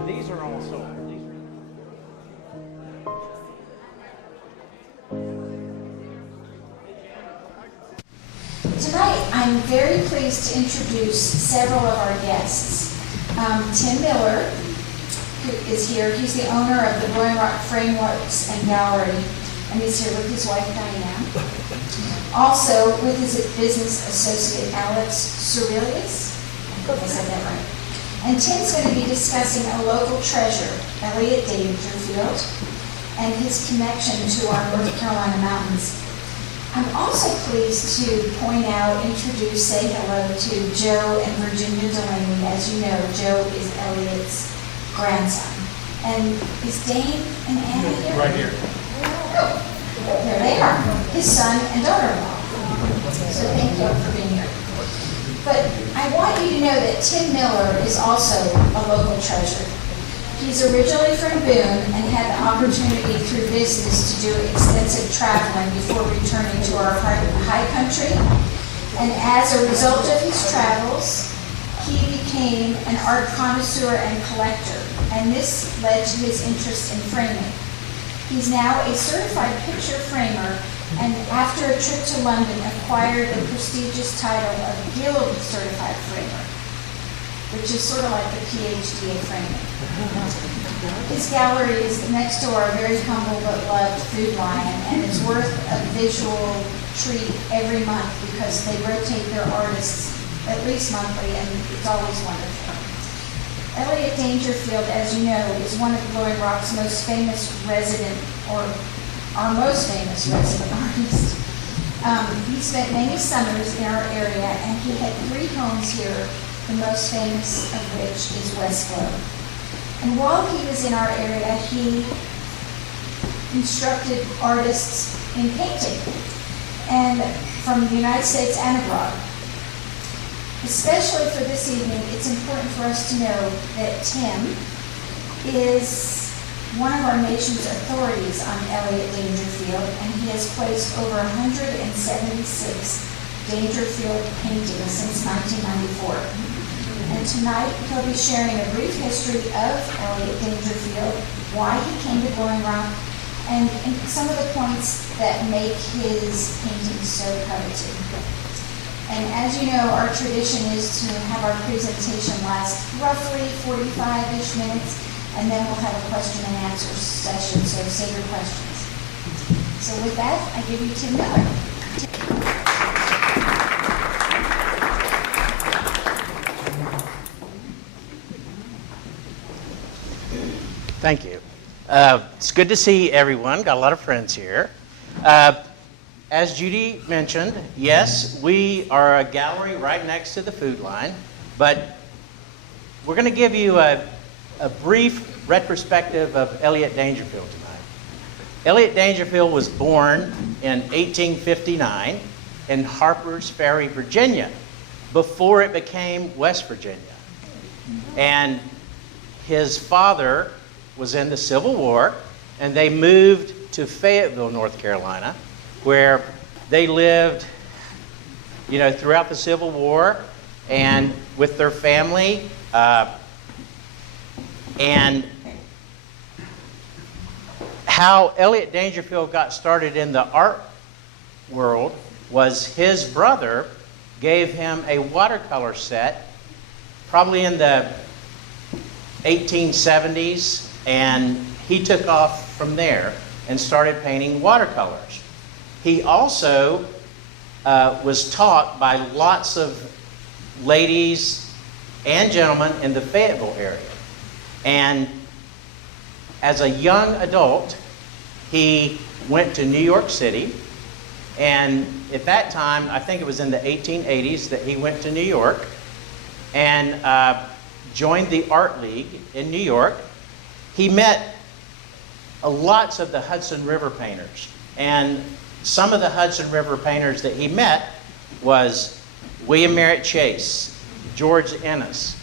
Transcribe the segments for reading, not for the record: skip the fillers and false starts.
these are all sold. Tonight, I'm very pleased to introduce several of our guests. Tim Miller, who is here. He's the owner of the Blowing Rock Frameworks and Gallery, and he's here with his wife, Diane. Also, with his business associate, Alex Cerelius. I think I said that right. And Tim's going to be discussing a local treasure, Elliott Daingerfield, and his connection to our North Carolina mountains. I'm also pleased to point out, introduce, say hello to Joe and Virginia Delaney. As you know, Joe is Elliott's grandson. And is Dane and Anna here? Right here. Oh, there they are, his son and daughter-in-law. So thank you for being here. But I want you to know that Tim Miller is also a local treasure. He's originally from Boone and had the opportunity through business to do extensive traveling before returning to our high country. And as a result of his travels, he became an art connoisseur and collector. And this led to his interest in framing. He's now a certified picture framer, and after a trip to London, acquired the prestigious title of Guild Certified Framer, which is sort of like the PhD of framing. His gallery is next to our very humble but loved Food Lion, and it's worth a visual treat every month because they rotate their artists at least monthly, and it's always wonderful. Elliott Daingerfield, as you know, is one of Blowing Rock's most famous resident, or our most famous resident artist. He spent many summers in our area, and he had 3 homes here, the most famous of which is West Globe. And while he was in our area, he instructed artists in painting, and from the United States and abroad. Especially for this evening, it's important for us to know that Tim is one of our nation's authorities on Elliott Daingerfield, and he has placed over 176 Daingerfield paintings since 1994. And tonight, he'll be sharing a brief history of Elliott Daingerfield, why he came to Blowing Rock, and some of the points that make his paintings so coveted. And as you know, our tradition is to have our presentation last roughly 45-ish minutes, and then we'll have a question and answer session, so save your questions. So with that, I give you Tim Miller. Thank you. It's good to see everyone. Got a lot of friends here. As Judy mentioned, yes, we are a gallery right next to the Food Line, but we're going to give you a brief retrospective of Elliott Daingerfield tonight. Elliott Daingerfield was born in 1859 in Harper's Ferry, Virginia, before it became West Virginia. And his father was in the Civil War, and they moved to Fayetteville, North Carolina, where they lived, throughout the Civil War and with their family. And how Elliott Daingerfield got started in the art world was his brother gave him a watercolor set, probably in the 1870s, and he took off from there and started painting watercolors. He also was taught by lots of ladies and gentlemen in the Fayetteville area. And as a young adult, he went to New York City. And at that time, I think it was in the 1880s that he went to New York and joined the Art League in New York. He met lots of the Hudson River painters. And some of the Hudson River painters that he met was William Merritt Chase, George Ennis.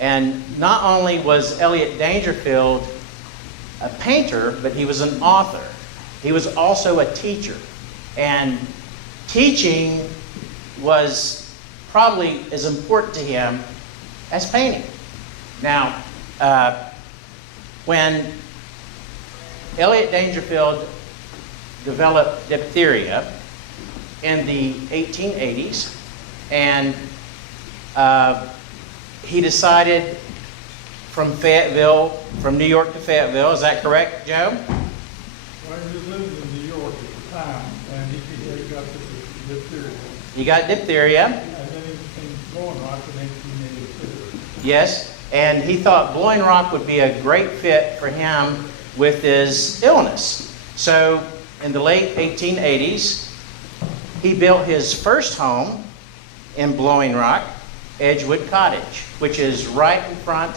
And not only was Elliott Daingerfield a painter, but he was an author. He was also a teacher. And teaching was probably as important to him as painting. Now, When Elliott Daingerfield developed diphtheria in the 1880s, and he decided from New York to Fayetteville, is that correct, Joe? Well, he was living in New York at the time, and he got the diphtheria. He got diphtheria. And then he became Blowing Rock in 1882. Yes, and he thought Blowing Rock would be a great fit for him with his illness. So in the late 1880s, he built his first home in Blowing Rock, Edgewood Cottage, which is right in front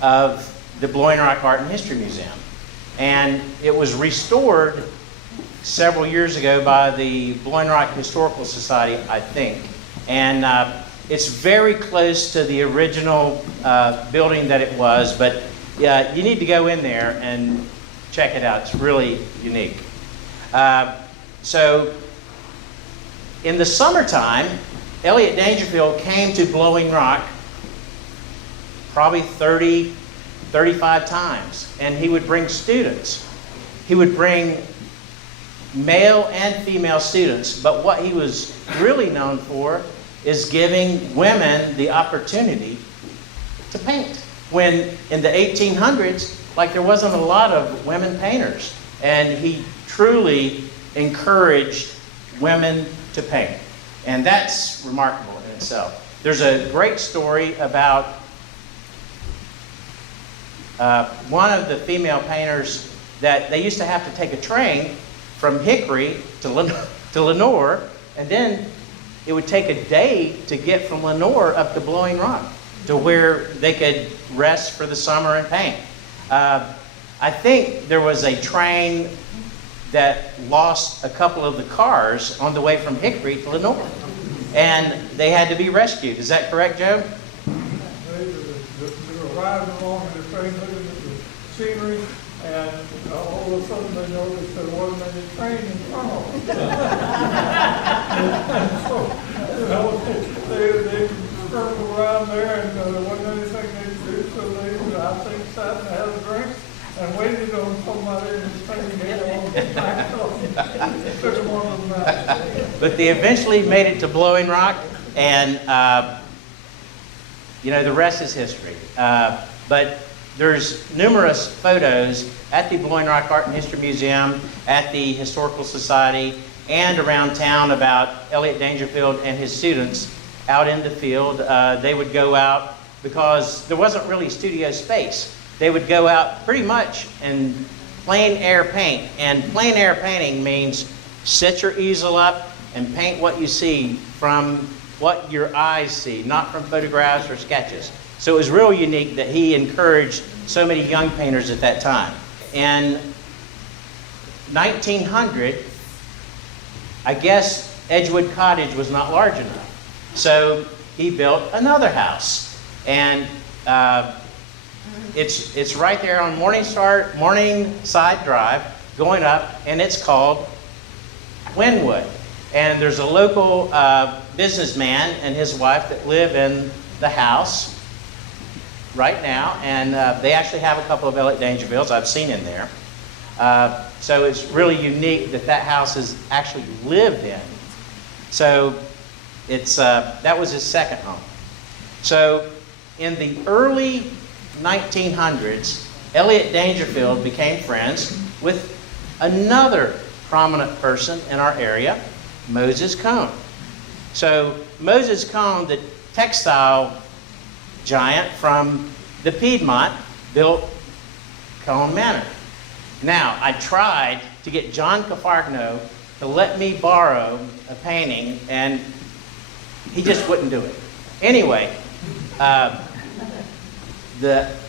of the Blowing Rock Art and History Museum. And it was restored several years ago by the Blowing Rock Historical Society, I think. And it's very close to the original building that it was, but you need to go in there and check it out. It's really unique. So in the summertime, Elliott Daingerfield came to Blowing Rock probably 30, 35 times, and he would bring students. He would bring male and female students, but what he was really known for is giving women the opportunity to paint. When in the 1800s, there wasn't a lot of women painters, and he truly encouraged women to paint. And that's remarkable in itself. There's a great story about one of the female painters that they used to have to take a train from Hickory to Lenoir, and then it would take a day to get from Lenoir up to Blowing Rock to where they could rest for the summer and paint. I think there was a train that lost a couple of the cars on the way from Hickory to Lenoir, and they had to be rescued. Is that correct, Joe? They were riding along in the train, looking at the scenery, and all of a sudden they noticed there wasn't any train in front of them. And so, they circled around there, and there wasn't anything they could do, so they, I think, sat and had a drink and waited on somebody in the train to get along the back of them. Took them on the back. But they eventually made it to Blowing Rock, and the rest is history. But there's numerous photos at the Blowing Rock Art and History Museum, at the Historical Society, and around town about Elliott Daingerfield and his students out in the field. They would go out because there wasn't really studio space. They would go out pretty much in plein air paint. And plein air painting means set your easel up and paint what you see from what your eyes see, not from photographs or sketches. So it was real unique that he encouraged so many young painters at that time. In 1900, I guess Edgewood Cottage was not large enough. So he built another house. And it's right there on Morningside Drive, going up, and it's called Wynwood. And there's a local businessman and his wife that live in the house right now, and they actually have a couple of Elliott Daingerfields I've seen in there. So it's really unique that house is actually lived in. So it's that was his second home. So in the early 1900s, Elliott Daingerfield became friends with another prominent person in our area, Moses Cone. So Moses Cone, the textile giant from the Piedmont, built Cone Manor. Now, I tried to get John Cafarno to let me borrow a painting, and he just wouldn't do it. Anyway,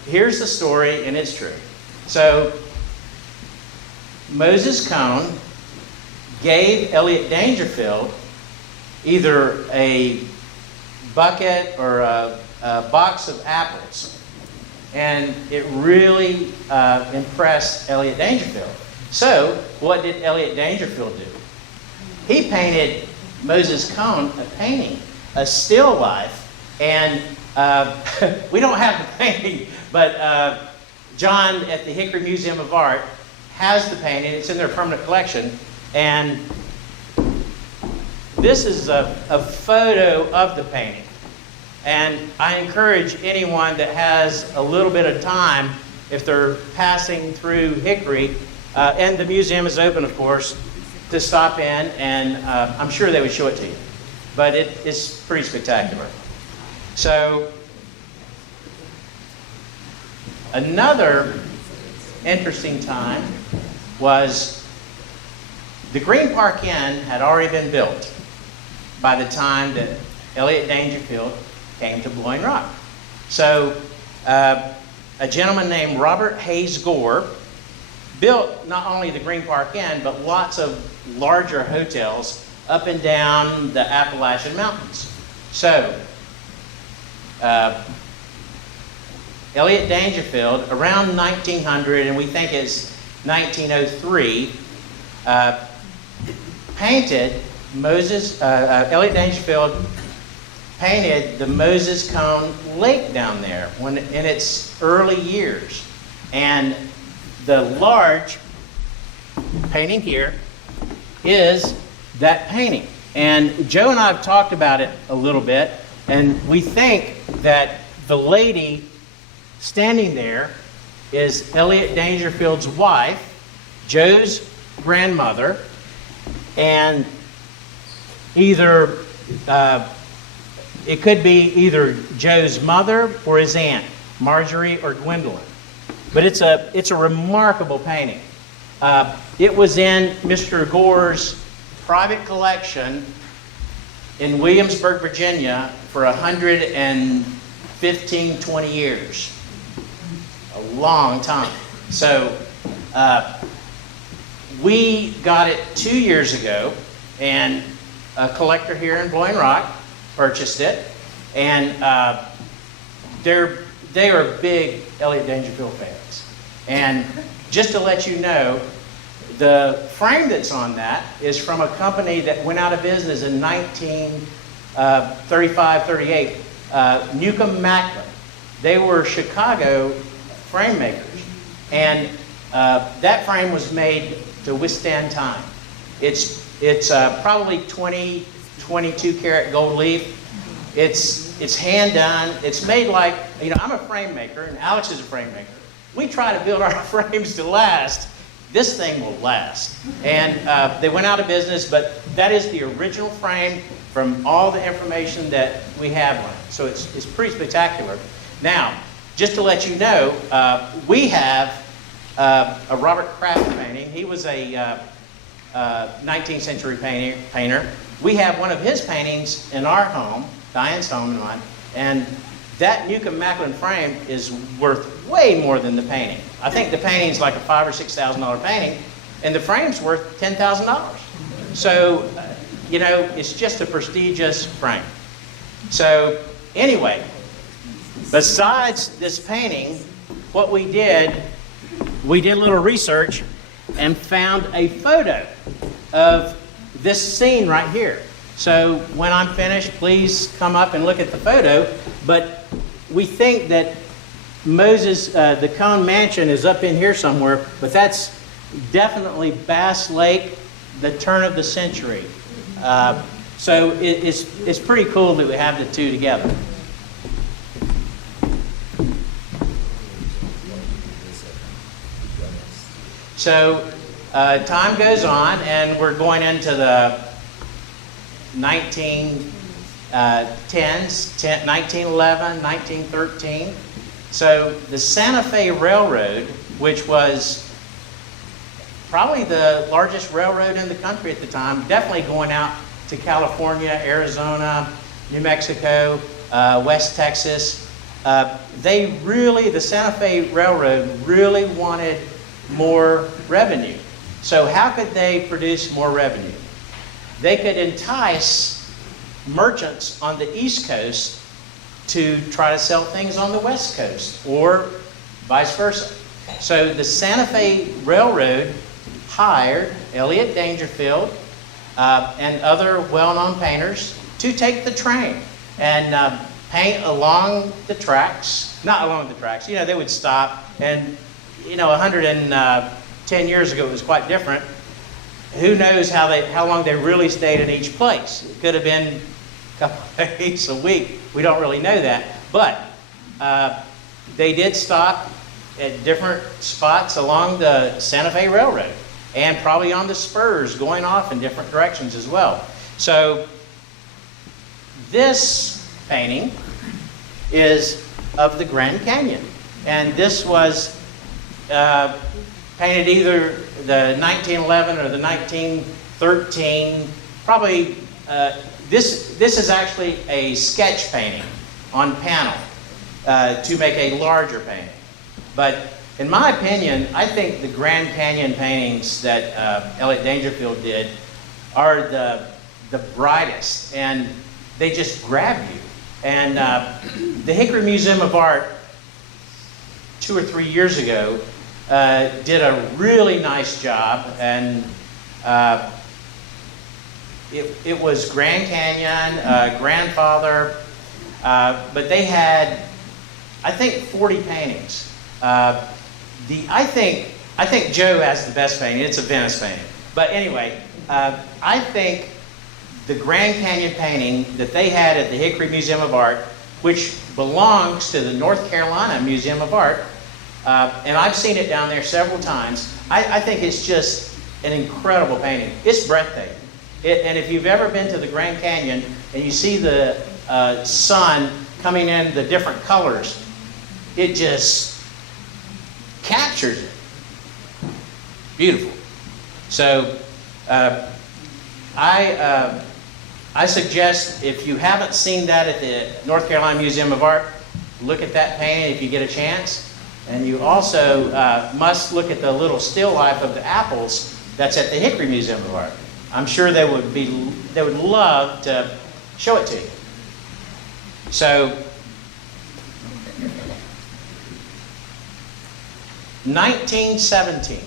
here's the story, and it's true. So, Moses Cone gave Elliott Daingerfield either a bucket or a box of apples. And it really impressed Elliott Daingerfield. So, what did Elliott Daingerfield do? He painted Moses Cone a painting, a still life. And we don't have the painting, but John at the Hickory Museum of Art has the painting. It's in their permanent collection. And this is a photo of the painting. And I encourage anyone that has a little bit of time, if they're passing through Hickory, and the museum is open, of course, to stop in, and I'm sure they would show it to you. But it's pretty spectacular. So, another interesting time was the Green Park Inn had already been built by the time that Elliott Daingerfield came to Blowing Rock. So a gentleman named Robert Hayes Gore built not only the Green Park Inn, but lots of larger hotels up and down the Appalachian Mountains. So Elliott Daingerfield, around 1900, and we think it's 1903, painted Elliott Daingerfield painted the Moses Cone Lake down there in its early years. And the large painting here is that painting. And Joe and I have talked about it a little bit, and we think that the lady standing there is Elliott Daingerfield's wife, Joe's grandmother, and either it could be either Joe's mother or his aunt, Marjorie or Gwendolyn. But it's a remarkable painting. It was in Mr. Gore's private collection in Williamsburg, Virginia for 115, 20 years. A long time. So we got it 2 years ago, and a collector here in Blowing Rock purchased it, and they are big Elliott Daingerfield fans. And just to let you know, the frame that's on that is from a company that went out of business in 1935, 38, Newcomb Macklin. They were Chicago frame makers, and that frame was made to withstand time. It's probably 20, 22 karat gold leaf. It's hand done. It's made like, I'm a frame maker, and Alex is a frame maker. We try to build our frames to last. This thing will last. And they went out of business, but that is the original frame from all the information that we have on it. So it's pretty spectacular. Now, just to let you know, we have a Robert Kraft painting. He was a 19th century painter. We have one of his paintings in our home, Diane's home and mine, and that Newcomb Macklin frame is worth way more than the painting. I think the painting's like a $5,000 or $6,000 painting, and the frame's worth $10,000. So, it's just a prestigious frame. So, anyway, besides this painting, what we did a little research and found a photo of this scene right here. So when I'm finished, please come up and look at the photo. But we think that Moses, the Cone Mansion is up in here somewhere, but that's definitely Bass Lake, the turn of the century. So it's pretty cool that we have the two together. So time goes on, and we're going into the 1910s, 1911, 1913. So the Santa Fe Railroad, which was probably the largest railroad in the country at the time, definitely going out to California, Arizona, New Mexico, West Texas. The Santa Fe Railroad really wanted more revenue. So how could they produce more revenue? They could entice merchants on the East Coast to try to sell things on the West Coast, or vice versa. So the Santa Fe Railroad hired Elliott Daingerfield and other well-known painters to take the train and paint along the tracks. Not along the tracks. They would stop and 110 years ago it was quite different. Who knows how long they really stayed in each place? It could have been a couple of days, a week. We don't really know that. But they did stop at different spots along the Santa Fe Railroad and probably on the spurs going off in different directions as well. So this painting is of the Grand Canyon. And this was painted either the 1911 or the 1913, probably, this is actually a sketch painting on panel to make a larger painting. But in my opinion, I think the Grand Canyon paintings that Elliott Daingerfield did are the brightest, and they just grab you. And the Hickory Museum of Art 2 or 3 years ago did a really nice job, and it was Grand Canyon, Grandfather, but they had, I think, 40 paintings. I think Joe has the best painting. It's a Venice painting. But anyway, I think the Grand Canyon painting that they had at the Hickory Museum of Art, which belongs to the North Carolina Museum of Art, and I've seen it down there several times. I think it's just an incredible painting. It's breathtaking. And if you've ever been to the Grand Canyon and you see the sun coming in the different colors, it just captures it. Beautiful. So I suggest, if you haven't seen that at the North Carolina Museum of Art, look at that painting if you get a chance. And you also must look at the little still life of the apples that's at the Hickory Museum of Art. I'm sure they would love to show it to you. So 1917,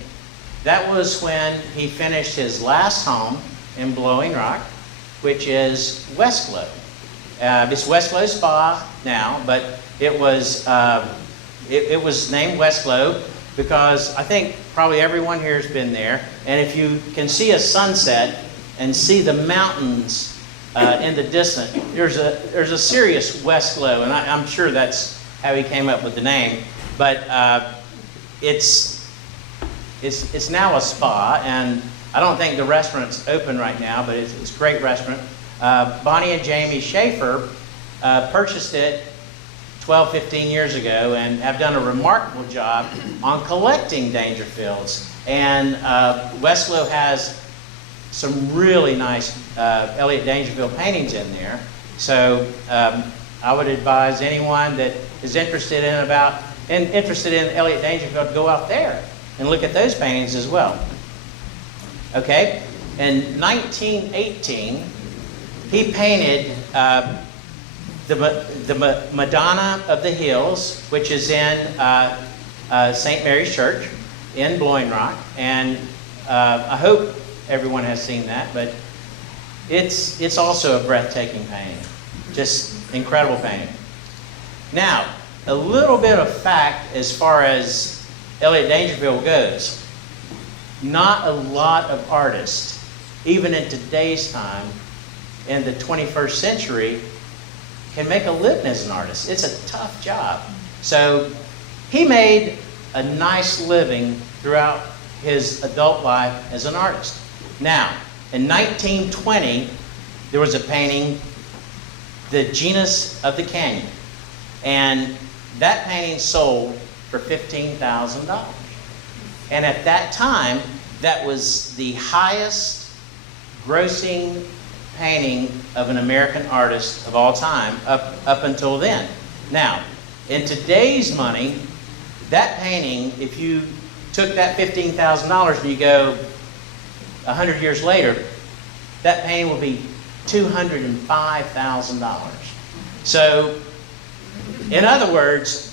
that was when he finished his last home in Blowing Rock, which is Westglow. It's Westglow Spa now, but it was named Westglow because I think probably everyone here has been there. And if you can see a sunset and see the mountains in the distance, there's a serious Westglow, and I'm sure that's how he came up with the name. But it's now a spa, and I don't think the restaurant's open right now, but it's a great restaurant. Bonnie and Jamie Schaefer purchased it 12, 15 years ago and have done a remarkable job on collecting Daingerfields. And Westglow has some really nice Elliott Daingerfield paintings in there. So I would advise anyone that is interested in Elliott Daingerfield to go out there and look at those paintings as well. Okay, in 1918, he painted the Madonna of the Hills, which is in St. Mary's Church in Blowing Rock, and I hope everyone has seen that, but it's also a breathtaking painting, just incredible painting. Now, a little bit of fact as far as Elliott Daingerfield goes. Not a lot of artists, even in today's time, in the 21st century, can make a living as an artist. It's a tough job. So he made a nice living throughout his adult life as an artist. Now, in 1920, there was a painting, The Genus of the Canyon. And that painting sold for $15,000. And at that time, that was the highest grossing painting of an American artist of all time up until then. Now, in today's money, that painting, if you took that $15,000 and you go 100 years later, that painting will be $205,000. So, in other words,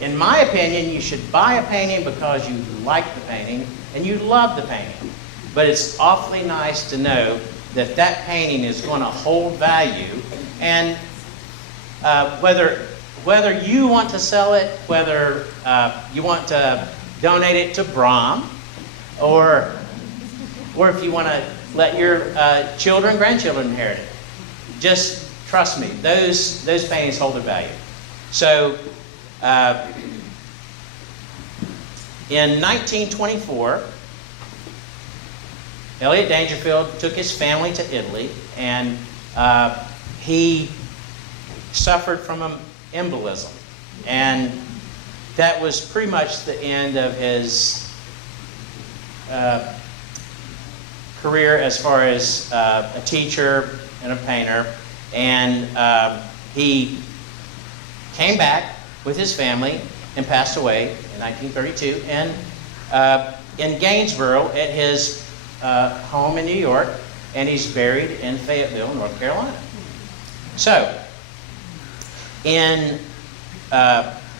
in my opinion, you should buy a painting because you like the painting and you love the painting. But it's awfully nice to know that that painting is going to hold value, and whether whether you want to sell it, whether you want to donate it to Brahm, or if you want to let your children, grandchildren inherit it. Just trust me, those paintings hold their value. So, in 1924, Elliott Daingerfield took his family to Italy, and he suffered from an embolism. And that was pretty much the end of his career as far as a teacher and a painter. And he came back with his family and passed away in 1932 in Gainesboro at his home in New York, and he's buried in Fayetteville, North Carolina. So,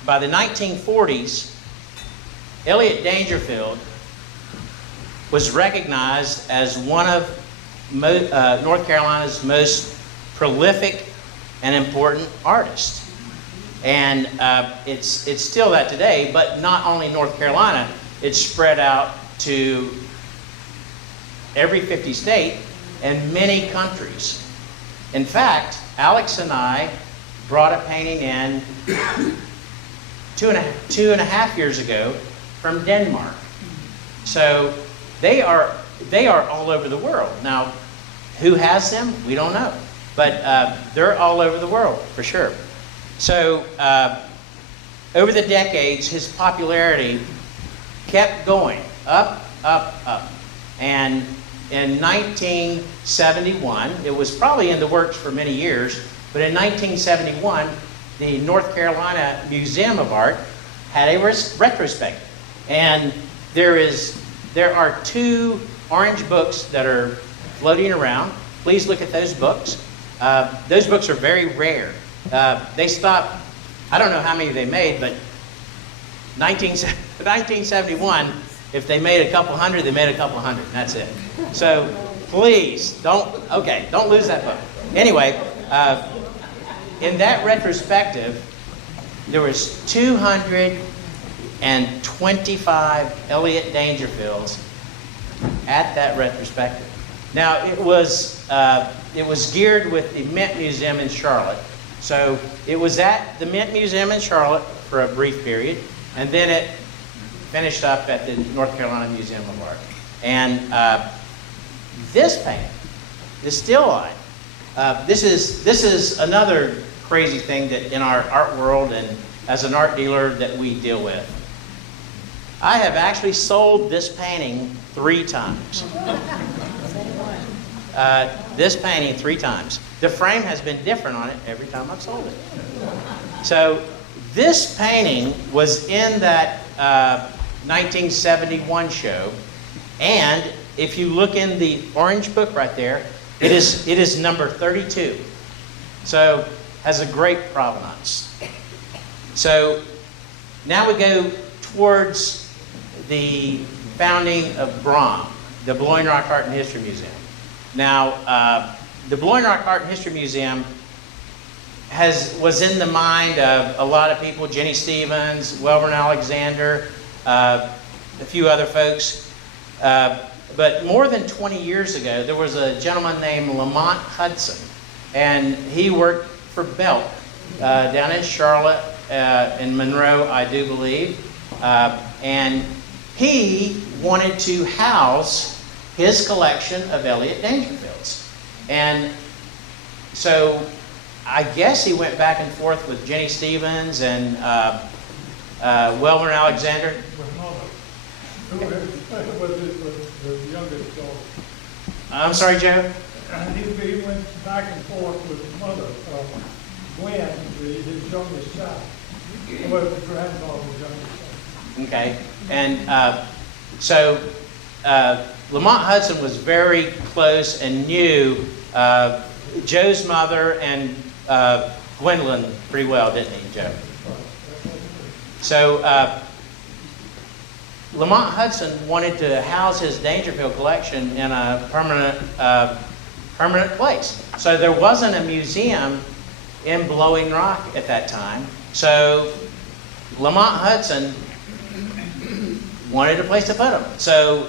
by the 1940s, Elliott Daingerfield was recognized as one of North Carolina's most prolific and important artists. And it's still that today, but not only North Carolina, it's spread out to every 50 state and many countries. In fact, Alex and I brought a painting in two and a half years ago from Denmark. So they are all over the world. Now, who has them? We don't know. But they're all over the world, for sure. So over the decades, his popularity kept going up, up, up. And in 1971, it was probably in the works for many years, but in 1971, the North Carolina Museum of Art had a retrospective. And there are 2 orange books that are floating around. Please look at those books. Those books are very rare. They stopped, I don't know how many they made, but 1971, if they made a couple hundred, they made a couple hundred. That's it. So please, don't lose that book. Anyway, in that retrospective, there was 225 Elliott Daingerfields at that retrospective. Now, it was geared with the Mint Museum in Charlotte. So it was at the Mint Museum in Charlotte for a brief period, and then it finished up at the North Carolina Museum of Art. And this painting, the still life, this is another crazy thing that in our art world and as an art dealer that we deal with. I have actually sold this painting 3 times. This painting 3 times. The frame has been different on it every time I've sold it. So this painting was in that 1971 show, and if you look in the orange book right there, it is number 32. So has a great provenance. So now we go towards the founding of Brahm, the Blowing Rock Art and History Museum. Now, the Blowing Rock Art and History Museum was in the mind of a lot of people, Jenny Stevens, Welborn Alexander, a few other folks. But more than 20 years ago, there was a gentleman named Lamont Hudson, and he worked for Belk down in Charlotte, in Monroe, I do believe. And he wanted to house his collection of Elliott Daingerfields. And so I guess he went back and forth with Jenny Stevens and Welborn Alexander. Who was the youngest daughter? I'm sorry, Joe? He went back and forth with his mother, Gwen, his youngest child. Was the grandfather's youngest child. Okay. And so Lamont Hudson was very close and knew Joe's mother and Gwendolyn pretty well, didn't he, Joe? So Lamont Hudson wanted to house his Daingerfield collection in a permanent place. So there wasn't a museum in Blowing Rock at that time. So Lamont Hudson wanted a place to put them. So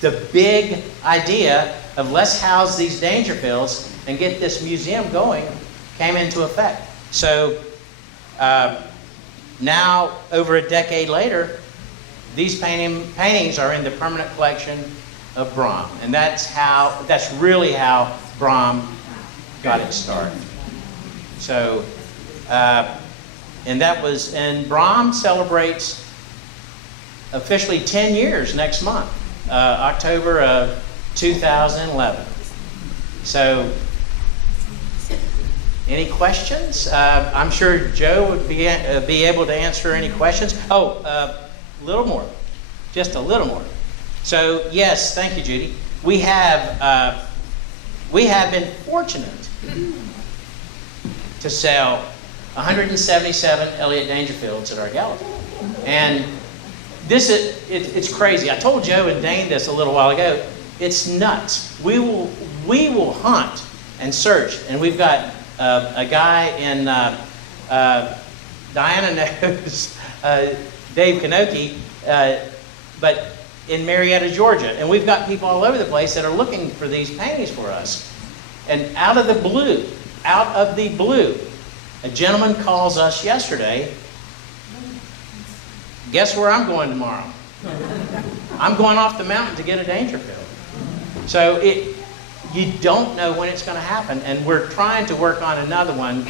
the big idea of let's house these Daingerfields and get this museum going came into effect. So now, over a decade later, these paintings are in the permanent collection of Brom, and that's really how Brom got its start. So, and Brom celebrates officially 10 years next month, October of 2011. So, any questions? I'm sure Joe would be able to answer any questions. Oh, a little more, just a little more. So yes, thank you, Judy. We have been fortunate to sell 177 Elliott Daingerfields at our gallery, and it's crazy. I told Joe and Dane this a little while ago. It's nuts. We will hunt and search, and we've got a guy in Diana knows Dave Kanoki, but in Marietta, Georgia, and we've got people all over the place that are looking for these paintings for us. And out of the blue, a gentleman calls us yesterday. Guess where I'm going tomorrow? I'm going off the mountain to get a Daingerfield. So you don't know when it's going to happen, and we're trying to work on another one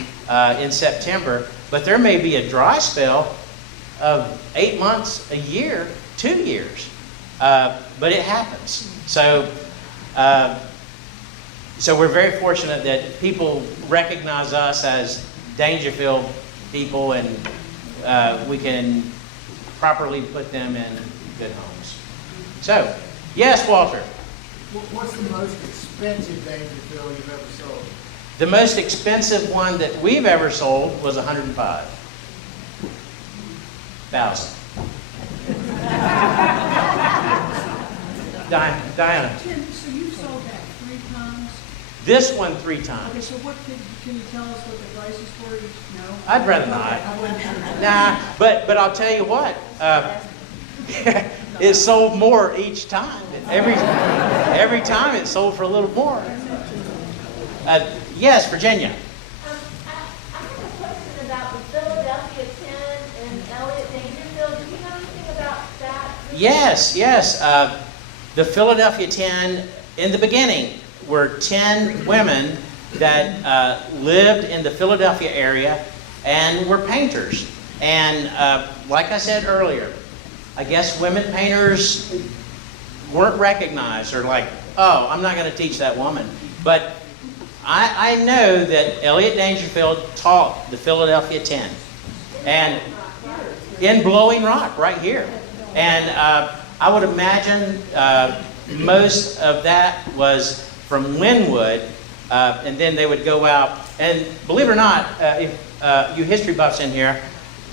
in September, but there may be a dry spell of 8 months, a year, 2 years, but it happens. So we're very fortunate that people recognize us as Daingerfield people, and we can properly put them in good homes. So, yes, Walter. What's the most expensive Daingerfield you've ever sold? The most expensive one that we've ever sold was $105,000. Diana. Tim, so you sold that 3 times? This one 3 times. Okay, so can you tell us what the prices were? No? I'd rather not. I wasn't sure. Nah, but I'll tell you what. It sold more each time. Every time it sold for a little more. Yes, Virginia. I have a question about the Philadelphia 10 and Elliott Daingerfield. Do you know anything about that? Yes. The Philadelphia 10, in the beginning, were 10 women that lived in the Philadelphia area and were painters. And like I said earlier, I guess women painters weren't recognized, or like, oh, I'm not going to teach that woman. But I know that Elliott Daingerfield taught the Philadelphia 10. And in Blowing Rock, right here. And I would imagine most of that was from Linwood, and then they would go out. And believe it or not, if you history buffs in here,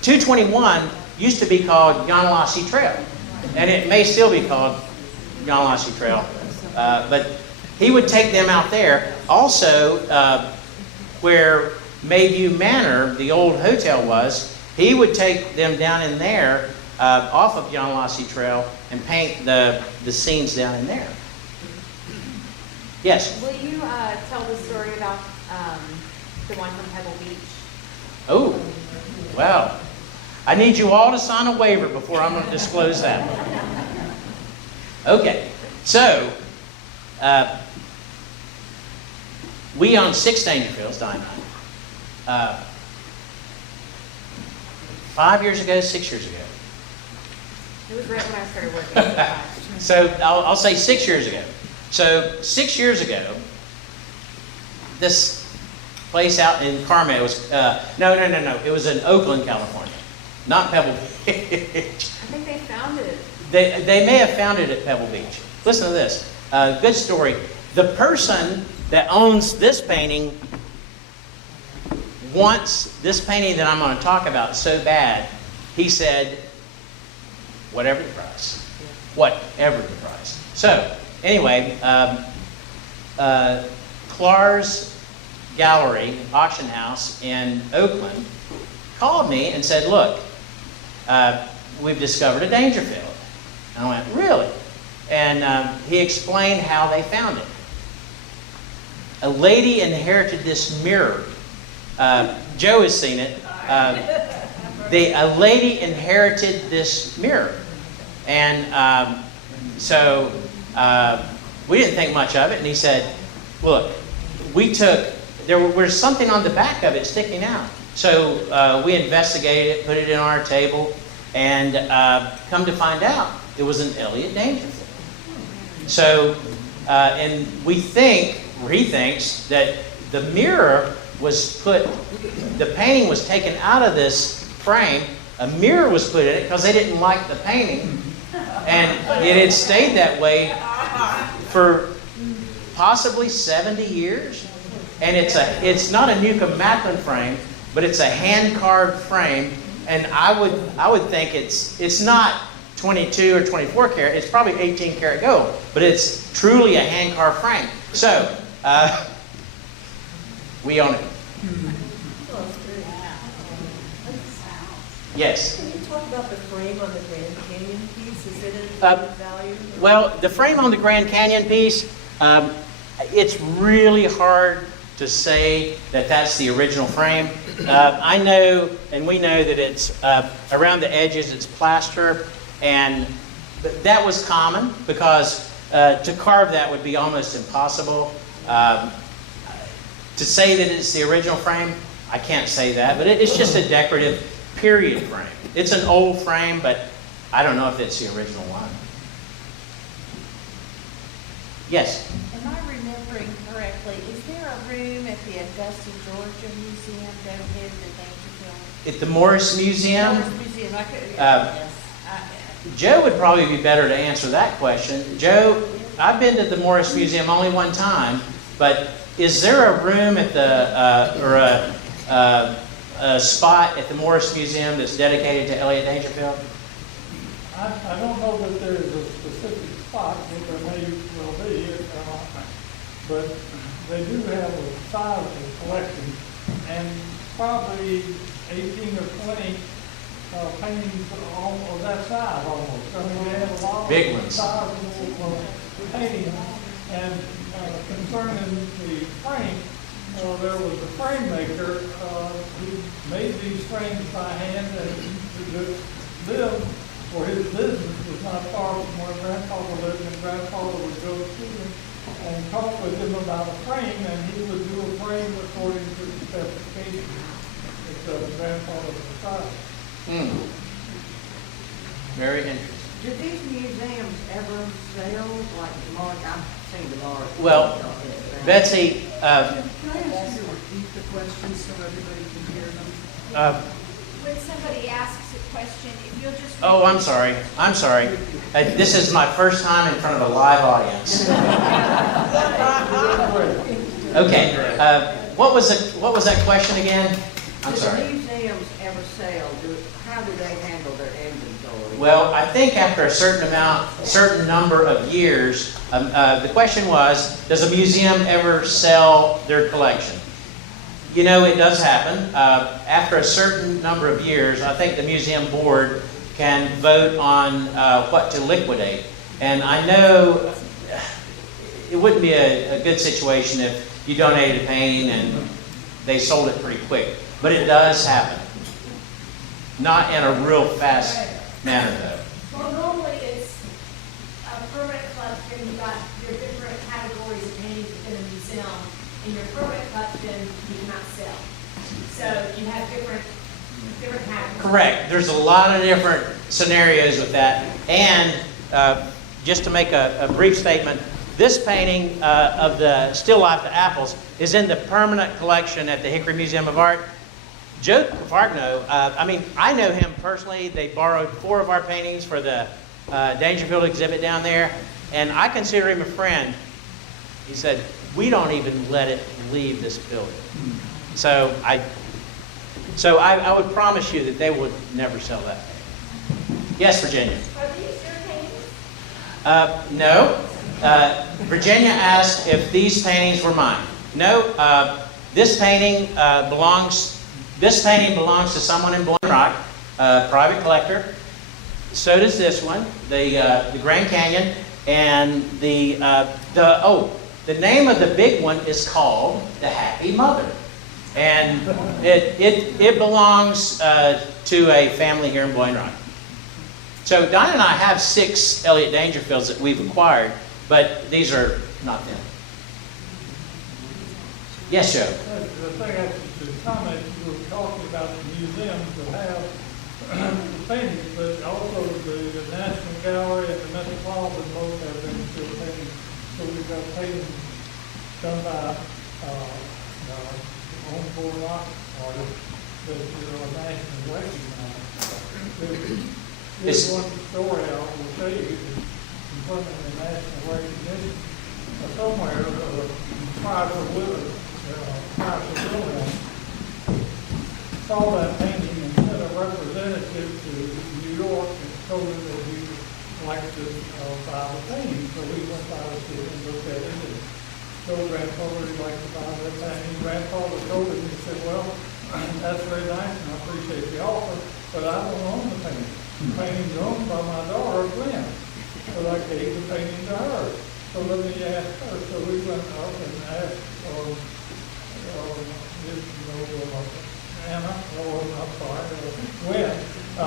221 used to be called Yanalasi Trail. And it may still be called Yanalasi Trail. But he would take them out there. Also, where Mayview Manor, the old hotel was, he would take them down in there off of Yanalasi Trail and paint the scenes down in there. Yes? Will you tell the story about the one from Pebble Beach? Oh, well, I need you all to sign a waiver before I'm going to disclose that one. Okay, so we own 6 Daingerfields, Diana. 5 years ago, 6 years ago. It was right when I started working. So I'll say 6 years ago. So 6 years ago, this place out in Carmel was, no. It was in Oakland, California, not Pebble Beach. I think they found it. They may have found it at Pebble Beach. Listen to this. Good story. The person that owns this painting wants this painting that I'm going to talk about so bad, he said, whatever the price. Whatever the price. So, anyway, Clar's gallery, auction house in Oakland, called me and said, look, we've discovered a Daingerfield. And I went, really? And he explained how they found it. A lady inherited this mirror. Joe has seen it. A lady inherited this mirror. And so we didn't think much of it. And he said, look, there was something on the back of it sticking out. So we investigated it, put it in our table, and come to find out, it was an Elliott Daingerfield. So, and he thinks that the mirror was the painting was taken out of this frame, a mirror was put in it because they didn't like the painting, and it had stayed that way for possibly 70 years. And it's not a Newcomb Macklin frame, but it's a hand-carved frame, and I would think it's not 22 or 24 karat, it's probably 18 karat gold, but it's truly a hand-carved frame. So, we own it. Yes? Can you talk about the frame on the Grand Canyon piece? Is it a value? Well, the frame on the Grand Canyon piece, it's really hard to say that that's the original frame. I know, and we know that it's around the edges, it's plaster, and that was common because to carve that would be almost impossible. To say that it's the original frame, I can't say that, but it's just a decorative period frame. It's an old frame, but I don't know if it's the original one. Yes? Am I remembering correctly, is there a room at the Augusta, Georgia Museum dedicated to Daingerfield? At the Morris Museum? Morris Museum, I could, Uh, Joe would probably be better to answer that question. Joe, I've been to the Morris Museum only one time, but is there a room at or a spot at the Morris Museum that's dedicated to Elliott Daingerfield? I don't know that there is a specific spot, but there may well be, but they do have a sizable collection, and probably 18 or 20 paintings of that size almost. I mean, they have a lot Big of ones. sizable paintings, and concerning the frame, there was a frame maker who made these frames by hand, and who lived, or his business was not far from where Grandfather lived, and Grandfather would go to him and talk with him about a frame, and he would do a frame according to the specifications that Grandfather decided. Very interesting. Do these museums ever sell, like Mark, I've seen the art? Well, Betsy, Can I ask you to repeat the questions so everybody can hear them? When somebody asks a question, if you'll just. oh, I'm sorry. I'm sorry. This is my first time in front of a live audience. Okay. What was that question again? I'm sorry. Do the museums ever sell? How do they handle their inventory? Well, I think after a certain number of years, the question was, does a museum ever sell their collection? You know, it does happen. After a certain number of years, I think the museum board can vote on what to liquidate. And I know it wouldn't be a good situation if you donated a painting and they sold it pretty quick. But it does happen. Not in a real fast manner, though. Well, normally it's a permanent collection, you've got your different categories of paintings within a museum. In your permanent collection, you cannot sell. So you have different categories. Correct. There's a lot of different scenarios with that. And just to make a brief statement, this painting of the Still Life to Apples is in the permanent collection at the Hickory Museum of Art. Joe Cavargno, I know him personally. They borrowed 4 of our paintings for the Daingerfield exhibit down there, and I consider him a friend. He said, we don't even let it leave this building. So I would promise you that they would never sell that painting. Yes, Virginia? Are these your paintings? No. Virginia asked if these paintings were mine. No. This painting belongs to someone in Boiling Rock, a private collector. So does this one, the Grand Canyon, and the name of the big one is called the Happy Mother, and it belongs to a family here in Boiling Rock. So Don and I have 6 Elliott Daingerfields that we've acquired, but these are not them. Yes, Joe. The thing I should comment, you were talking about the museums that have the paintings, but also the National Gallery and the Metropolitan both have Daingerfield paintings. So we've got paintings done by own Boiling Rock artists that are nationally recognized. Here's one story I will tell you, confirming the national recognition somewhere, private building saw that painting and sent a representative to New York and told him that he would like to buy the painting. So we went by the city and looked at it and told grandfather he'd like to buy that painting. Grandfather told him, he said, well, that's very nice and I appreciate the offer, but I don't own the painting. The painting's owned by my daughter, Gwen. So I gave the painting to her. So let me ask her. So we went up and asked Anna, I'm sorry, Gwen, as to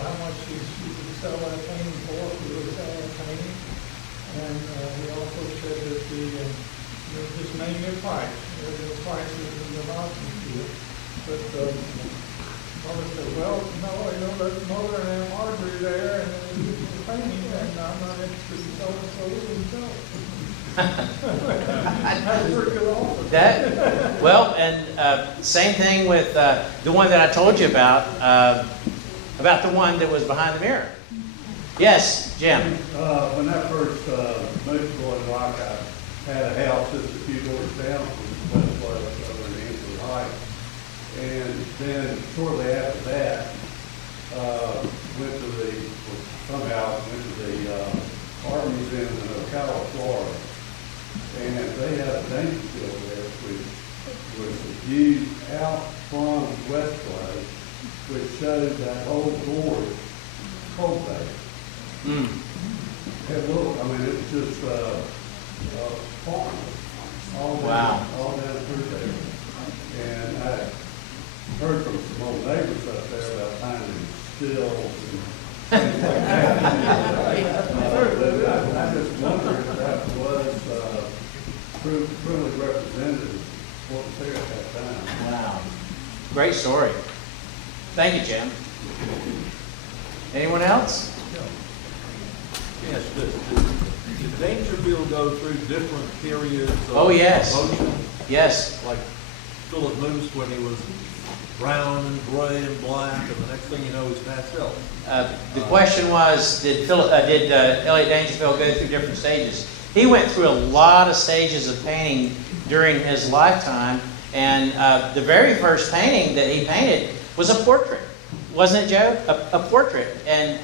how much she could sell that painting for, if we would sell that painting. And he also said that just name your price. The price isn't an option to you. But mother said, well, no, there's Mother and Aunt Marjorie there, and the painting, and I'm not interested in selling, so we didn't sell it. That's a pretty good offer. Well, and same thing with the one that I told you about the one that was behind the mirror. Yes, Jim. When I first moved to Boiling Rock, I had a house just a few doors down from the place over in Ansley Heights. And then shortly after that, went to the Art Museum in Ocala, Florida. And they had a Daingerfield there, which was a view out from West Place, which showed that whole gorge coal bay. It looked, I mean, it was just farm, all down through there. And I heard from some old neighbors up there about finding stills and things like that. I just wondered if that was truly representative of what was there at that time. Wow. Great story. Thank you, Jim. Anyone else? Yes, did Daingerfield go through different periods of motion? Yes. Like Philip Moose when he was brown and gray and black, and the next thing you know, he's pastel. The question was, did Elliott Daingerfield go through different stages? He went through a lot of stages of painting during his lifetime, and the very first painting that he painted was a portrait. Wasn't it, Joe? A portrait. And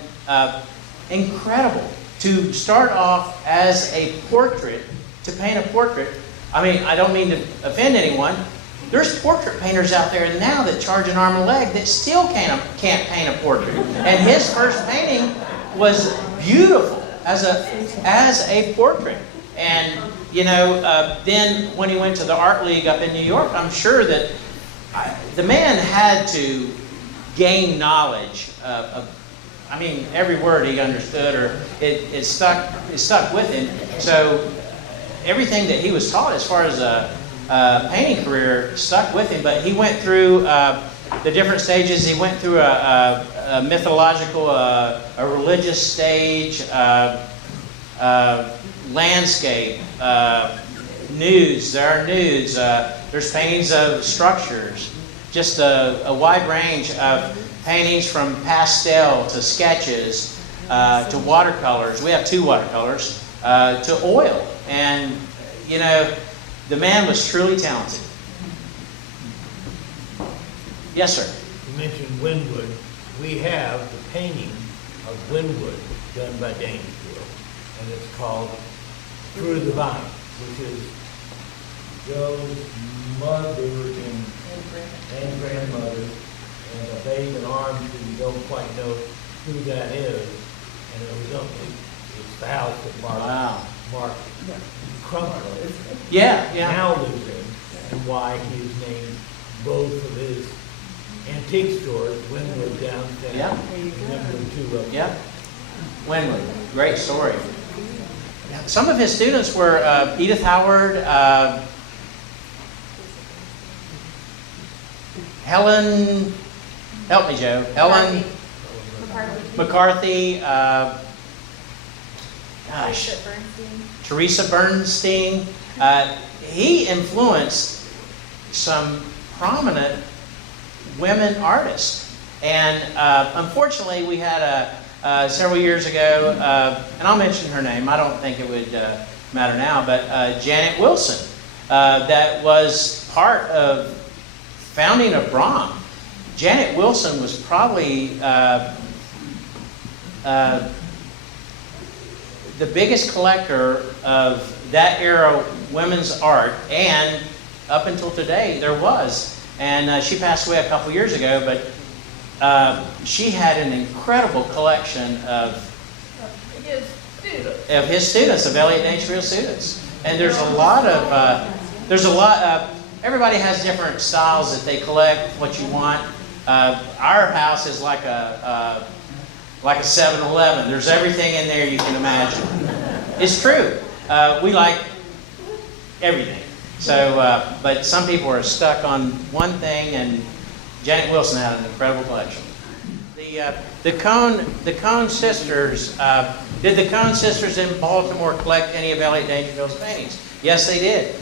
incredible to start off as a portrait, to paint a portrait. I mean, I don't mean to offend anyone. There's portrait painters out there now that charge an arm and a leg that still can't paint a portrait. And his first painting was beautiful as a portrait. And then when he went to the Art League up in New York, I'm sure that the man had to gain knowledge of. I mean, every word he understood, or it stuck with him. So everything that he was taught as far as a painting career stuck with him. But he went through the different stages. He went through a mythological, a religious stage, landscape, nudes. There are nudes. There's paintings of structures. Just a wide range of paintings from pastel to sketches to watercolors. We have 2 watercolors to oil. And, the man was truly talented. Yes, sir. You mentioned Wynwood. We have the painting of Wynwood done by Daingerfield, and it's called Through the Vine. which is Joe's mother and grandmother, and a babe in arms who you don't quite know who that is. And it was it's the house that Mark Crumpler Yeah, now lives in, and why he's named both of his antique stores, Wynwood downtown. Yeah. And Wynwood too. Yeah. Wynwood, great story. Some of his students were Edith Howard, Helen, help me, Joe. Helen McCarthy, Teresa Bernstein. He influenced some prominent women artists. And unfortunately, we had several years ago, and I'll mention her name, I don't think it would matter now, but Janet Wilson, that was part of founding of Brahm. Janet Wilson was probably the biggest collector of that era women's art, and up until today there was. And she passed away a couple years ago, but she had an incredible collection of his students, of Elliott Daingerfield students. And there's a lot of, everybody has different styles that they collect, what you want. Our house is like a 7-Eleven. There's everything in there you can imagine. It's true. We like everything. So, but some people are stuck on one thing, and Janet Wilson had an incredible collection. The Cone sisters, did the Cone sisters in Baltimore collect any of Elliott Daingerfield's paintings? Yes, they did.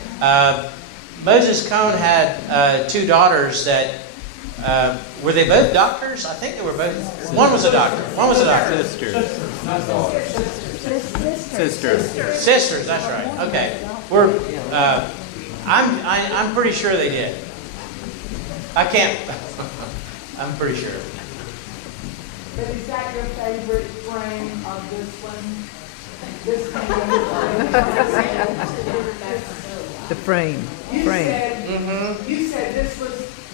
Moses Cone had two daughters that, were they both doctors? I think they were both. One was a doctor. One was a doctor. Sisters, that's right. Okay. I'm pretty sure they did. I can't. I'm pretty sure. But is that your favorite frame of this one? This The frame. You said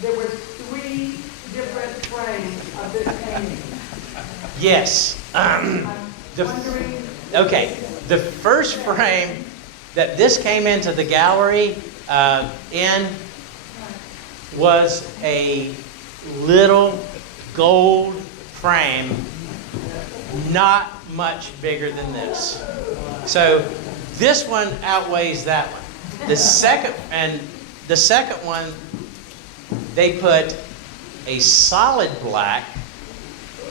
there were 3 different frames of this painting. Yes. Okay. The first frame that this came into the gallery in was a little gold frame, not much bigger than this. So this one outweighs that one. The second one, they put a solid black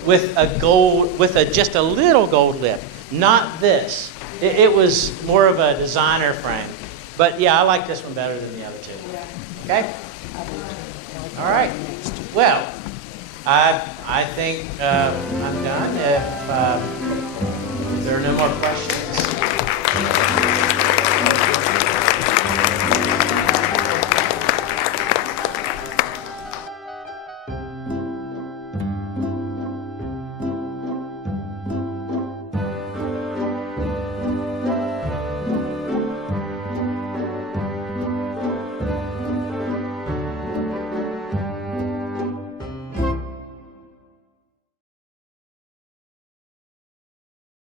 with just a little gold lip. Not this. It was more of a designer frame. But yeah, I like this one better than the other two. Okay? All right. Well, I think I'm done. If there are no more questions.